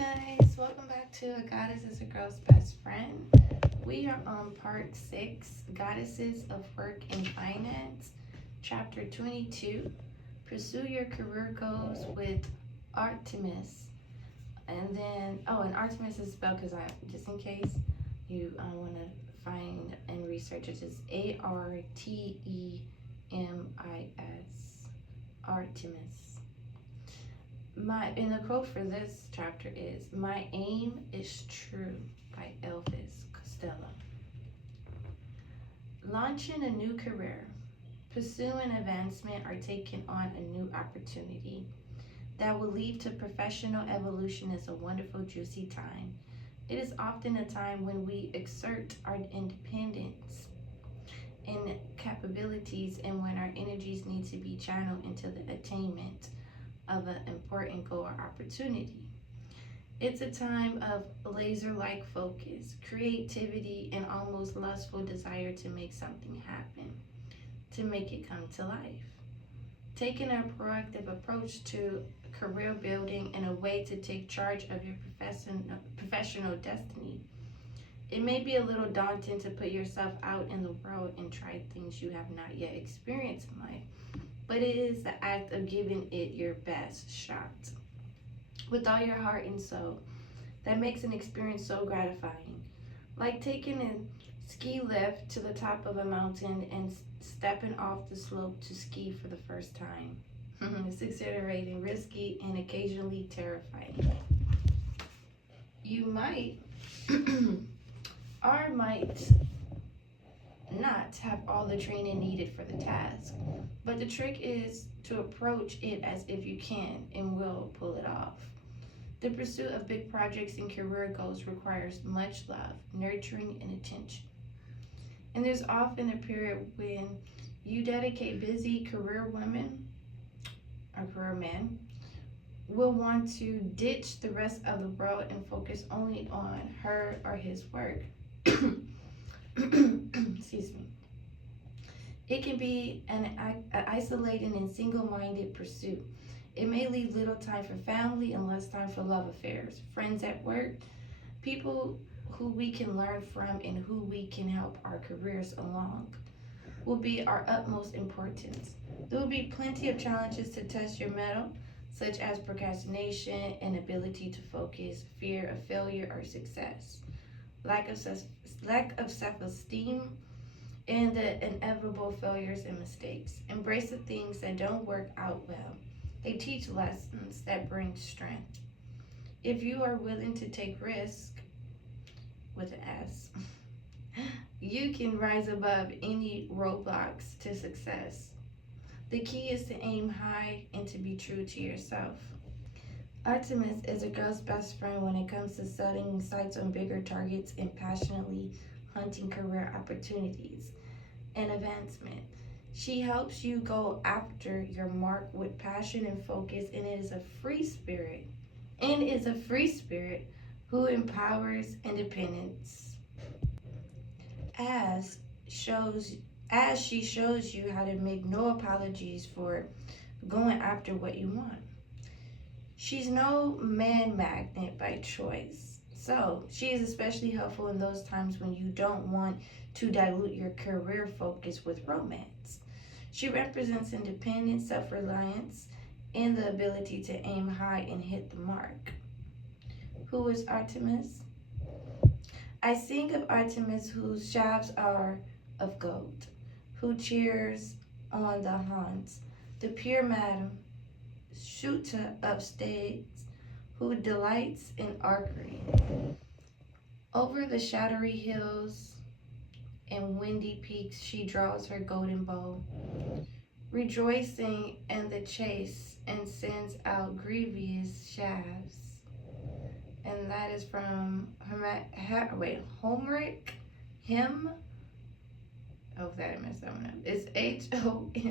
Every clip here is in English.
guys, welcome back to A Goddess is a Girl's Best Friend. We are on part 6, Goddesses of Work and Finance, chapter 22, Pursue Your Career Goals with Artemis. And then, and Artemis is spelled because just in case you want to find and research it, is Artemis, Artemis. And the quote for this chapter is, "My aim is true," by Elvis Costello. Launching a new career, pursuing advancement, or taking on a new opportunity that will lead to professional evolution is a wonderful, juicy time. It is often a time when we exert our independence and capabilities, and when our energies need to be channeled into the attainment of an important goal or opportunity. It's a time of laser-like focus, creativity, and almost lustful desire to make something happen, to make it come to life. Taking a proactive approach to career building and a way to take charge of your professional destiny. It may be a little daunting to put yourself out in the world and try things you have not yet experienced in life, but it is the act of giving it your best shot with all your heart and soul that makes an experience so gratifying. Like taking a ski lift to the top of a mountain and stepping off the slope to ski for the first time. It's exhilarating, risky, and occasionally terrifying. You might or might not have all the training needed for the task, but the trick is to approach it as if you can and will pull it off. The pursuit of big projects and career goals requires much love, nurturing, and attention. And there's often a period when you dedicate busy career women or career men will want to ditch the rest of the world and focus only on her or his work. Excuse me. It can be an isolating and single-minded pursuit. It may leave little time for family and less time for love affairs, friends at work, people who we can learn from and who we can help our careers along will be our utmost importance. There will be plenty of challenges to test your mettle, such as procrastination, inability to focus, fear of failure or success, lack of self-esteem, and the inevitable failures and mistakes. Embrace the things that don't work out well. They teach lessons that bring strength. If you are willing to take risk, with an S, you can rise above any roadblocks to success. The key is to aim high and to be true to yourself. Artemis is a girl's best friend when it comes to setting sights on bigger targets and passionately hunting career opportunities and advancement. She helps you go after your mark with passion and focus, and is a free spirit who empowers independence as she shows you how to make no apologies for going after what you want. She's no man magnet by choice, so she is especially helpful in those times when you don't want to dilute your career focus with romance. She represents independence, self-reliance, and the ability to aim high and hit the mark. Who is Artemis? I sing of Artemis whose shafts are of gold, who cheers on the Huns, the pure madam, shooter of states, who delights in archery. Over the shadowy hills and windy peaks she draws her golden bow, rejoicing in the chase, and sends out grievous shafts. And that is from Homeric hymn. I hope that I messed that one up. It's Homeric,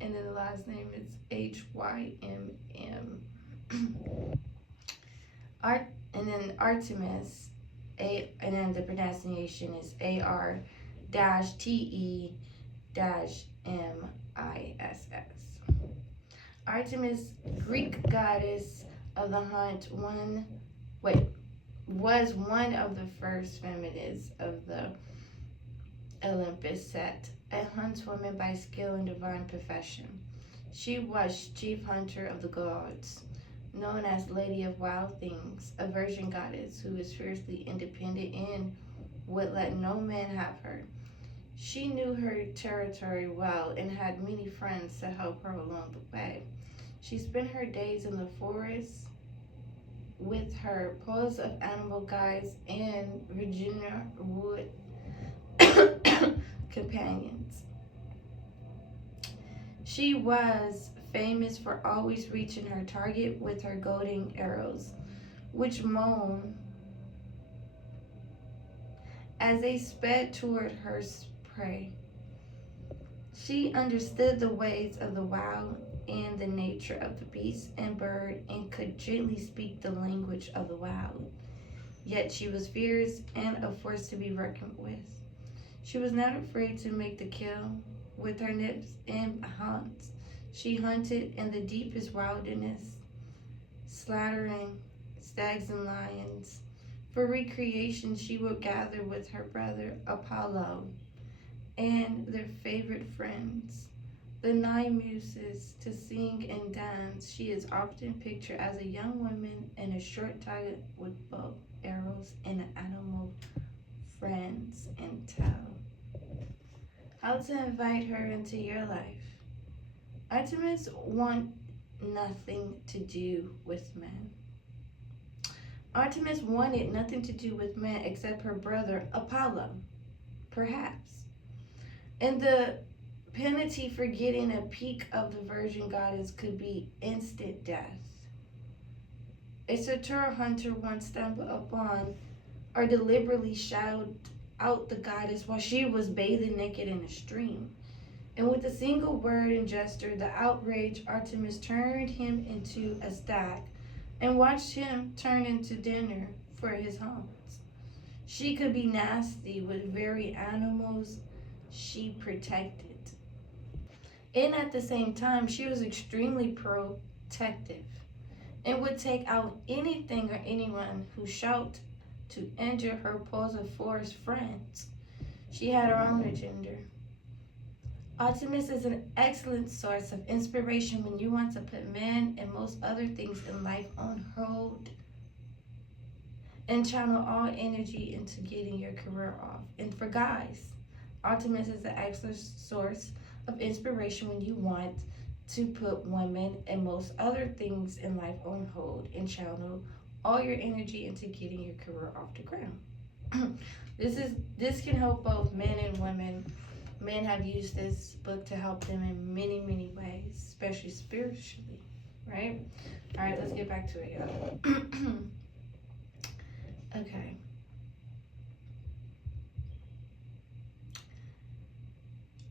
and then the last name is Hymm. And then Artemis, and then the pronunciation is AR-TE-MISS. Artemis, Greek goddess of the hunt, was one of the first feminists of the Olympus set, a huntswoman by skill and divine profession. She was chief hunter of the gods, known as Lady of Wild Things, a virgin goddess who was fiercely independent and would let no man have her. She knew her territory well and had many friends to help her along the way. She spent her days in the forest with her pose of animal guides and Virginia wood companions. She was famous for always reaching her target with her golden arrows, which moaned as they sped toward her prey. She understood the ways of the wild and the nature of the beast and bird and could gently speak the language of the wild. Yet she was fierce and a force to be reckoned with. She was not afraid to make the kill with her nips and haunts. She hunted in the deepest wilderness, slaughtering stags and lions. For recreation, she would gather with her brother Apollo and their favorite friends, the nine muses, to sing and dance. She is often pictured as a young woman in a short target with bow, arrows, and animal friends and tell. How to invite her into your life. Artemis want nothing to do with men. Artemis wanted nothing to do with men except her brother Apollo, perhaps. And the penalty for getting a peek of the virgin goddess could be instant death. A satyr hunter once stumbled upon or deliberately shouted out the goddess while she was bathing naked in a stream. And with a single word and gesture, the outraged Artemis turned him into a stag and watched him turn into dinner for his haunts. She could be nasty with very animals she protected. And at the same time, she was extremely protective and would take out anything or anyone who shouted to injure her pose of forest friends. She had her own agenda. Artemis is an excellent source of inspiration when you want to put men and most other things in life on hold and channel all energy into getting your career off. And for guys, Artemis is an excellent source of inspiration when you want to put women and most other things in life on hold and channel all your energy into getting your career off the ground. This can help both men and women. Men have used this book to help them in many, many ways, especially spiritually, right? All right, let's get back to it, y'all. Okay.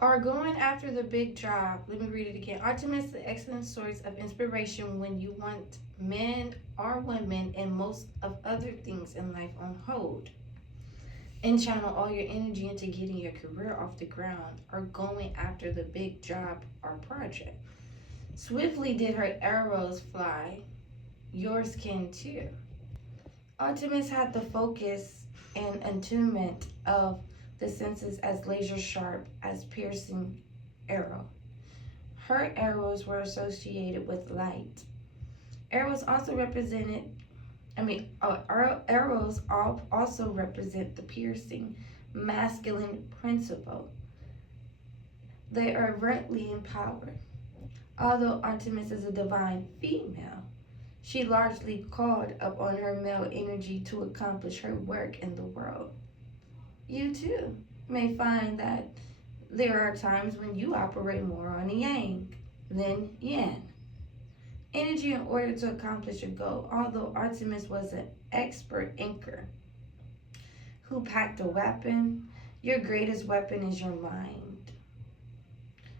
Are going after the big job. Let me read it again. Artemis is an excellent source of inspiration when you want men or women and most of other things in life on hold and channel all your energy into getting your career off the ground or going after the big job or project. Swiftly did her arrows fly. Yours can too. Artemis had the focus and attunement of the senses as laser sharp as piercing arrow. Her arrows were associated with light. Arrows also represented arrows also represent the piercing masculine principle. They are overtly empowered. Although Artemis is a divine female, she largely called upon her male energy to accomplish her work in the world. You too may find that there are times when you operate more on the yang than yin energy in order to accomplish a goal. Although Artemis was an expert inker who packed a weapon, your greatest weapon is your mind,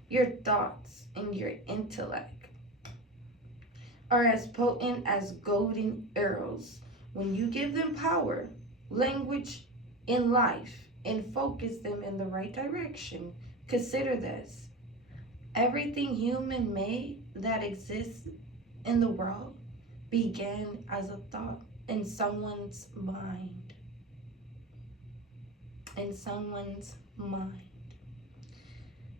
your thoughts, and your intellect are as potent as golden arrows. When you give them power, language, and life, and focus them in the right direction, consider this. Everything human made that exists in the world began as a thought in someone's mind. In someone's mind.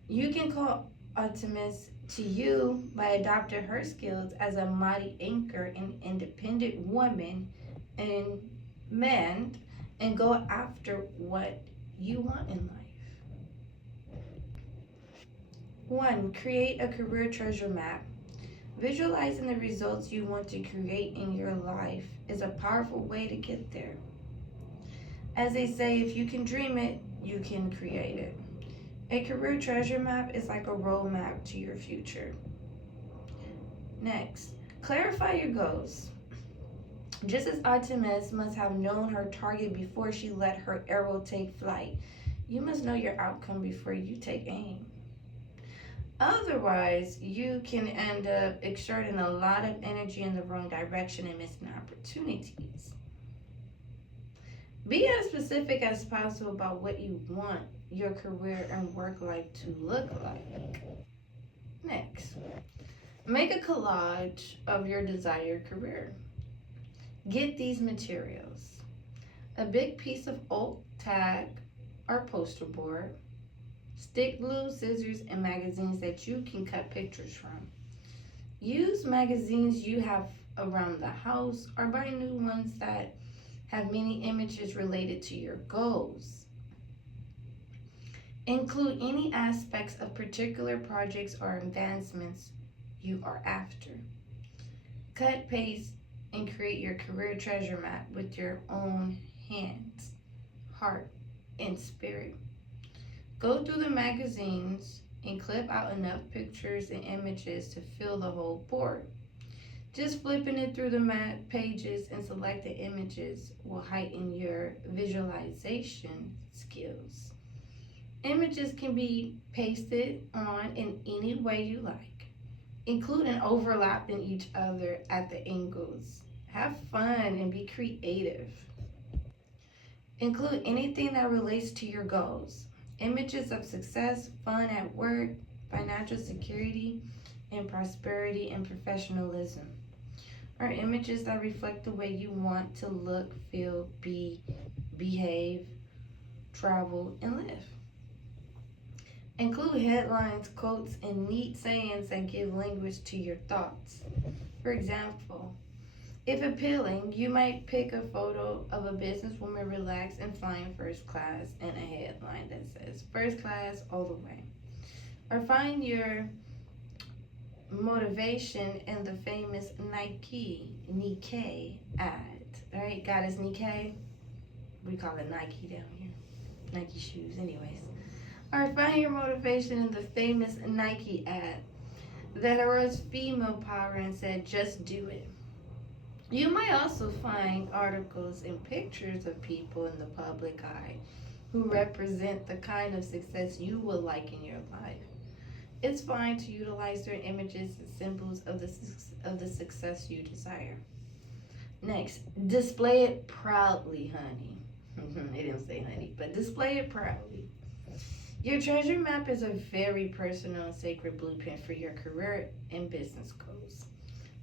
You can call Artemis to you by adopting her skills as a mighty anchor and independent woman and man and go after what you want in life. 1. Create a career treasure map. Visualizing the results you want to create in your life is a powerful way to get there. As they say, if you can dream it, you can create it. A career treasure map is like a roadmap to your future. Next, clarify your goals. Just as Artemis must have known her target before she let her arrow take flight, you must know your outcome before you take aim. Otherwise, you can end up exerting a lot of energy in the wrong direction and missing opportunities. Be as specific as possible about what you want your career and work life to look like. Next, make a collage of your desired career. Get these materials: a big piece of oak, tag, or poster board, stick glue, scissors, and magazines that you can cut pictures from. Use magazines you have around the house or buy new ones that have many images related to your goals. Include any aspects of particular projects or advancements you are after. Cut, paste, and create your career treasure map with your own hands, heart, and spirit. Go through the magazines and clip out enough pictures and images to fill the whole board. Just flipping it through the pages and select the images will heighten your visualization skills. Images can be pasted on in any way you like, including overlapping each other at the angles. Have fun and be creative. Include anything that relates to your goals. Images of success, fun at work, financial security, and prosperity and professionalism. Or images that reflect the way you want to look, feel, be, behave, travel, and live. Include headlines, quotes, and neat sayings that give language to your thoughts. For example, if appealing, you might pick a photo of a businesswoman relaxed and flying first class and a headline that says, "First class all the way." Or find your motivation in the famous Nike ad. Right? God is Nike. We call it Nike down here. Nike shoes, anyways. Or find your motivation in the famous Nike ad that arose female power and said, "Just do it." You might also find articles and pictures of people in the public eye who represent the kind of success you would like in your life. It's fine to utilize their images and symbols of the success you desire. Next, display it proudly, honey. It didn't say honey, but display it proudly. Your treasure map is a very personal and sacred blueprint for your career and business goals.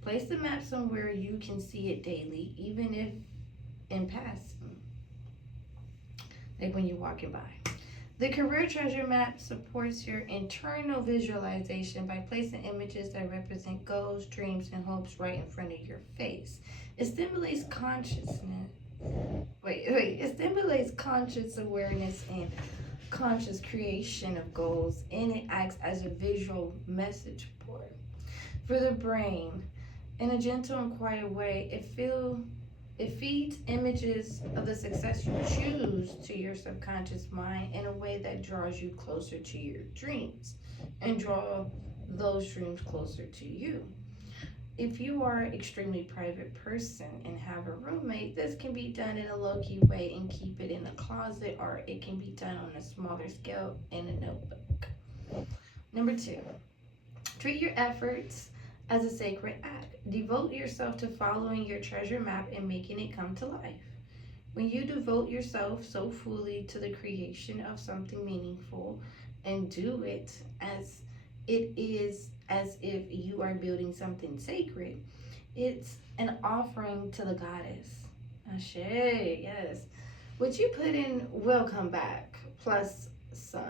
Place the map somewhere you can see it daily, even if in passing, like when you're walking by. The career treasure map supports your internal visualization by placing images that represent goals, dreams, and hopes right in front of your face. It stimulates It stimulates conscious awareness and conscious creation of goals, and it acts as a visual message board for the brain. In a gentle and quiet way, it feeds images of the success you choose to your subconscious mind in a way that draws you closer to your dreams and draw those dreams closer to you. If you are an extremely private person and have a roommate, this can be done in a low-key way and keep it in a closet, or it can be done on a smaller scale in a notebook. Number 2, treat your efforts as a sacred act. Devote yourself to following your treasure map and making it come to life. When you devote yourself so fully to the creation of something meaningful and do it as it is as if you are building something sacred. It's an offering to the goddess. Ashe, yes. What you put in will come back, plus some.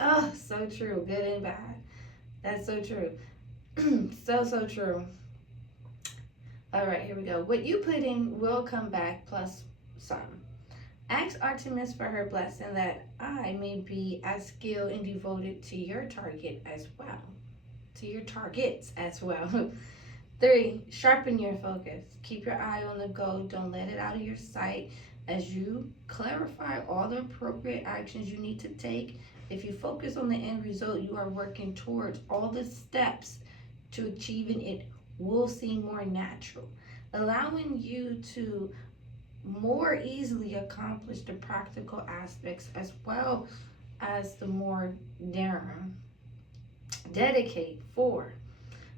Oh, so true. Good and bad. That's so true. So true. All right, here we go. What you put in will come back, plus some. Ask Artemis for her blessing that I may be as skilled and devoted to your target as well. To your targets as well. 3, sharpen your focus. Keep your eye on the goal. Don't let it out of your sight as you clarify all the appropriate actions you need to take. If you focus on the end result you are working towards, all the steps to achieving it will seem more natural, allowing you to more easily accomplish the practical aspects as well as the more daring. Dedicate. 4,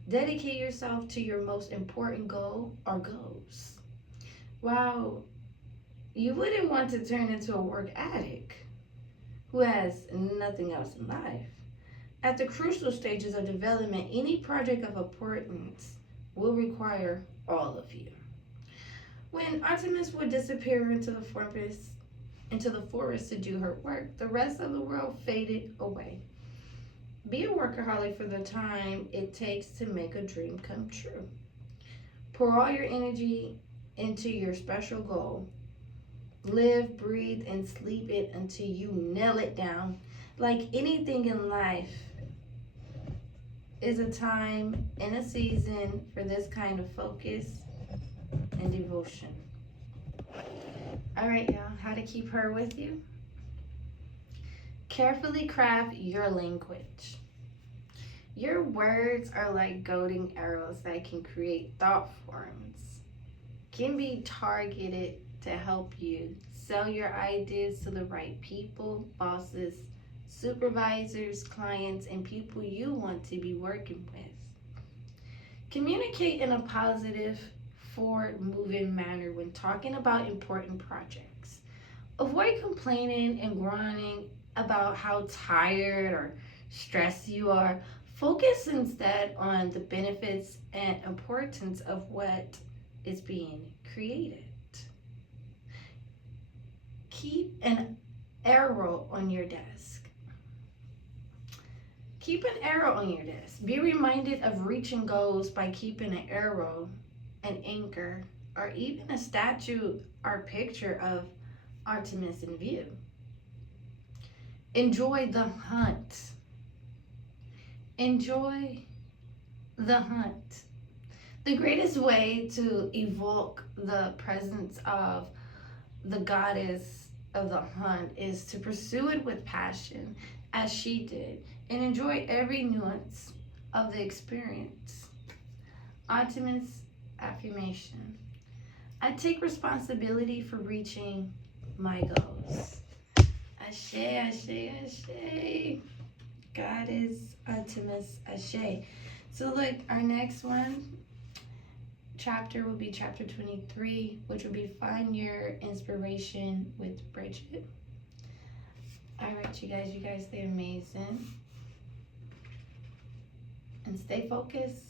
dedicate yourself to your most important goal or goals. While you wouldn't want to turn into a work addict who has nothing else in life, at the crucial stages of development, any project of importance will require all of you. When Artemis would disappear into the forest to do her work, the rest of the world faded away. Be a workaholic for the time it takes to make a dream come true. Pour all your energy into your special goal. Live, breathe, and sleep it until you nail it down. Like anything in life, is a time and a season for this kind of focus and devotion. All right, y'all, how to keep her with you? Carefully craft your language. Your words are like golden arrows that can create thought forms, can be targeted to help you sell your ideas to the right people, bosses, supervisors, clients, and people you want to be working with. Communicate in a positive, forward-moving manner when talking about important projects. Avoid complaining and groaning about how tired or stressed you are. Focus instead on the benefits and importance of what is being created. Keep an arrow on your desk. Keep an arrow on your desk. Be reminded of reaching goals by keeping an arrow, an anchor, or even a statue or picture of Artemis in view. Enjoy the hunt. Enjoy the hunt. The greatest way to evoke the presence of the goddess of the hunt is to pursue it with passion, as she did, and enjoy every nuance of the experience. Artemis affirmation. I take responsibility for reaching my goals. Ashe, ashe, ashe. Goddess Artemis, ashe. So look, our next chapter will be chapter 23, which will be Find Your Inspiration with Bridget. All right, you guys stay amazing. And stay focused.